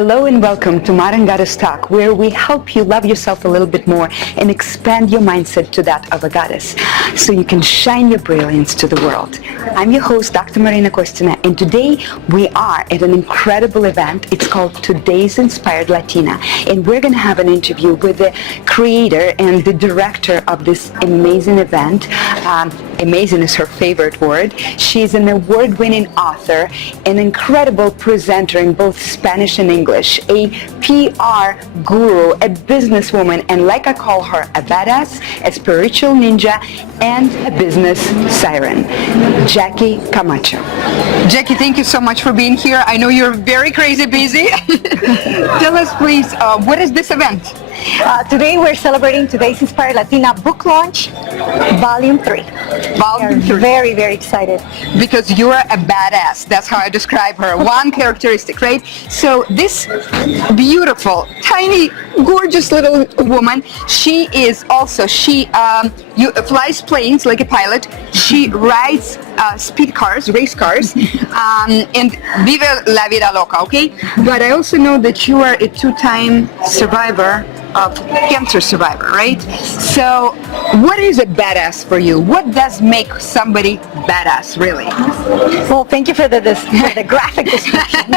Hello and welcome to Modern Goddess Talk, where we help you love yourself a little bit more and expand your mindset to that of a goddess so you can shine your brilliance to the world. I'm your host, Dr. Marina Kostina, and today we are at an incredible event. It's called Today's Inspired Latina, and we're going to have an interview with the creator and the director of this amazing event. Amazing is her favorite word. She's an award-winning author, an incredible presenter in both Spanish and English, a PR guru, a businesswoman, and like I call her, a badass, a spiritual ninja, and a business siren, Jackie-Camacho. Jackie, thank you so much for being here. I know you're very crazy busy. Tell us, please, what is this event? Today we're celebrating Today's Inspired Latina book launch, Volume 3. Volume 3. Very, very excited. Because you're a badass. That's how I describe her. One characteristic, right? So this beautiful, tiny, gorgeous little woman, she is also, flies planes like a pilot. She rides speed cars, race cars, and vive la vida loca, okay? But I also know that you are a two-time survivor of cancer survivor, right? So what is a badass for you? What does make somebody badass, really? Well, thank you for the graphic description.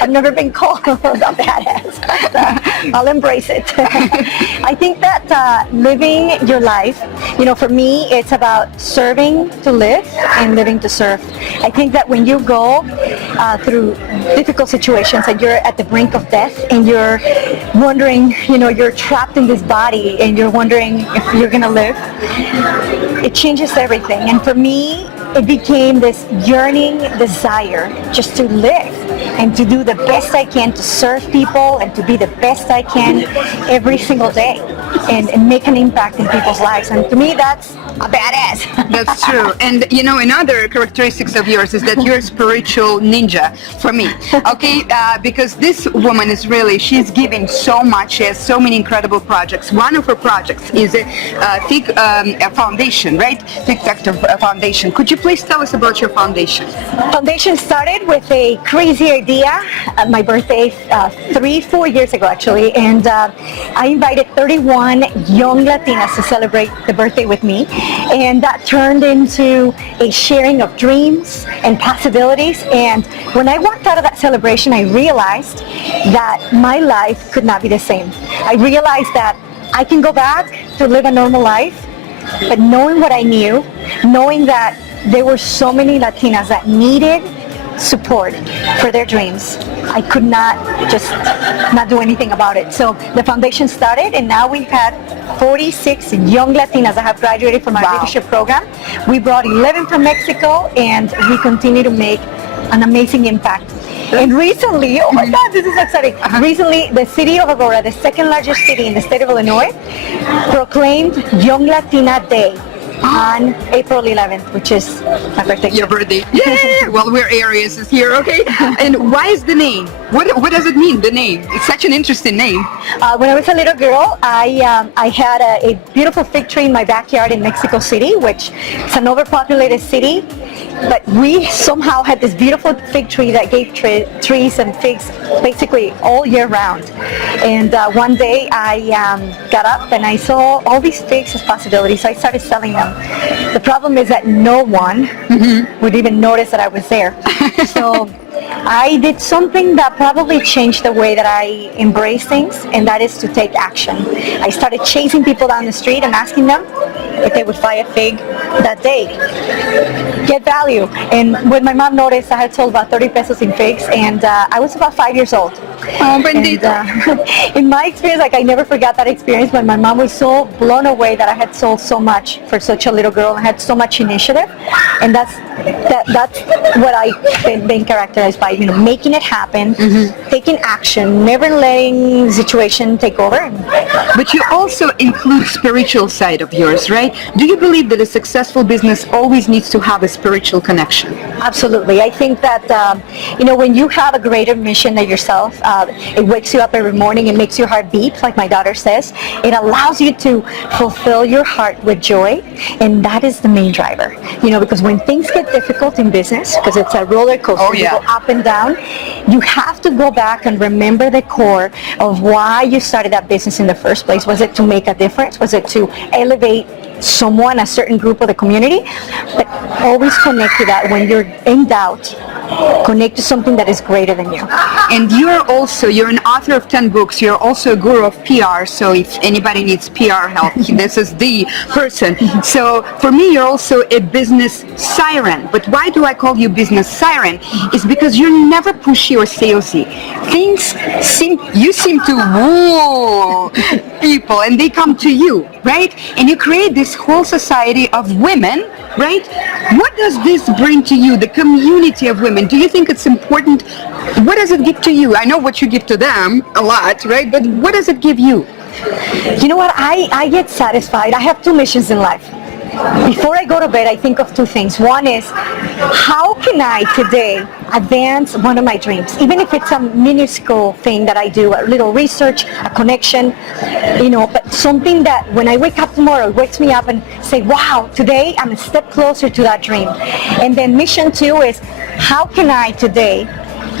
I've never been called a badass, but I'll embrace it. I think that living your life, for me, it's about serving to live and living to serve. I think that when you go through difficult situations and you're at the brink of death and you're wondering, you're trapped in this body and you're wondering if you're going to live, it changes everything. And for me, it became this yearning desire just to live and to do the best I can to serve people and to be the best I can every single day and make an impact in people's lives. And to me, that's a badass. That's true. And another characteristics of yours is that you're a spiritual ninja for me. Okay, because this woman is really, she's giving so much. She has so many incredible projects. One of her projects is a foundation, right? Think Factor Foundation. Could you please tell us about your foundation? Foundation started with a crazy idea at my birthday 3-4 years ago, actually, and I invited 31 young Latinas to celebrate the birthday with me, and that turned into a sharing of dreams and possibilities. And when I walked out of that celebration, I realized that my life could not be the same. I realized that I can go back to live a normal life, but knowing what I knew, knowing that there were so many Latinas that needed support for their dreams, I could not do anything about it. So the foundation started, and now we've had 46 young Latinas that have graduated from our leadership program. We brought 11 from Mexico, and we continue to make an amazing impact. And recently, oh my God, this is exciting. Recently, the city of Aurora, the second largest city in the state of Illinois, proclaimed Young Latina Day on April 11th, which is my birthday. Your birthday. Yeah. Well, we're Aries here, okay? And why is the name? What does it mean, the name? It's such an interesting name. When I was a little girl, I had a beautiful fig tree in my backyard in Mexico City, which is an overpopulated city. But we somehow had this beautiful fig tree that gave trees and figs basically all year round. And one day I got up and I saw all these figs as possibilities, so I started selling them. The problem is that no one would even notice that I was there. So I did something that probably changed the way that I embrace things, and that is to take action. I started chasing people down the street and asking them if they would buy a fig that day. Get value. And when my mom noticed, I had sold about 30 pesos in figs, and I was about 5 years old. Oh, bendita. And, in my experience, I never forgot that experience when my mom was so blown away that I had sold so much for such a little girl and had so much initiative. And that's what I've been characterized by, making it happen, taking action, never letting the situation take over. But you also include spiritual side of yours, right? Do you believe that a successful business always needs to have a spiritual connection? Absolutely. I think that, when you have a greater mission than yourself, it wakes you up every morning and makes your heart beat, like my daughter says. It allows you to fulfill your heart with joy, and that is the main driver. Because when things get difficult in business, because it's a roller coaster, you go up and down, you have to go back and remember the core of why you started that business in the first place. Was it to make a difference? Was it to elevate someone, a certain group of the community? But always connect to that. When you're in doubt, connect to something that is greater than you. And you're an author of 10 books. You're also a guru of PR. So if anybody needs PR help, this is the person. So for me, you're also a business siren. But why do I call you business siren? It's because you're never pushy or salesy. You seem to woo people and they come to you, right? And you create this whole society of women, right? What does this bring to you, the community of women? Do you think it's important? What does it give to you? I know what you give to them, a lot, right? But what does it give you? You know what? I get satisfied. I have two missions in life. Before I go to bed, I think of two things. One is, how can I today advance one of my dreams? Even if it's a minuscule thing that I do, a little research, a connection, but something that when I wake up tomorrow, it wakes me up and say, wow, today I'm a step closer to that dream. And then mission two is, how can I today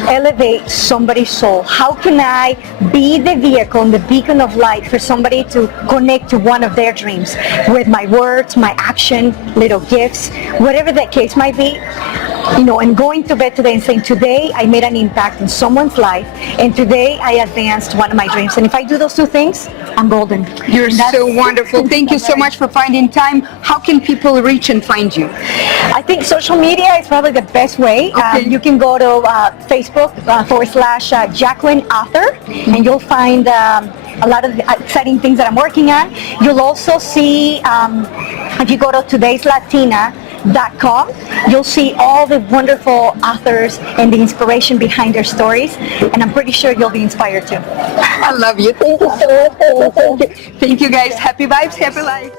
elevate somebody's soul? How can I be the vehicle and the beacon of light for somebody to connect to one of their dreams with my words, my action, little gifts, whatever that case might be? And going to bed today and saying, today I made an impact in someone's life, and today I advanced one of my dreams. And if I do those two things, I'm golden. You're so wonderful. Thank you so much for finding time. How can people reach and find you? I think social media is probably the best way. Okay. You can go to Facebook / Jacqueline Author, and you'll find a lot of exciting things that I'm working on. You'll also see, if you go to todayslatina.com, you'll see all the wonderful authors and the inspiration behind their stories, and I'm pretty sure you'll be inspired too. I love you. Thank you so much. Thank you guys. Happy vibes, happy life.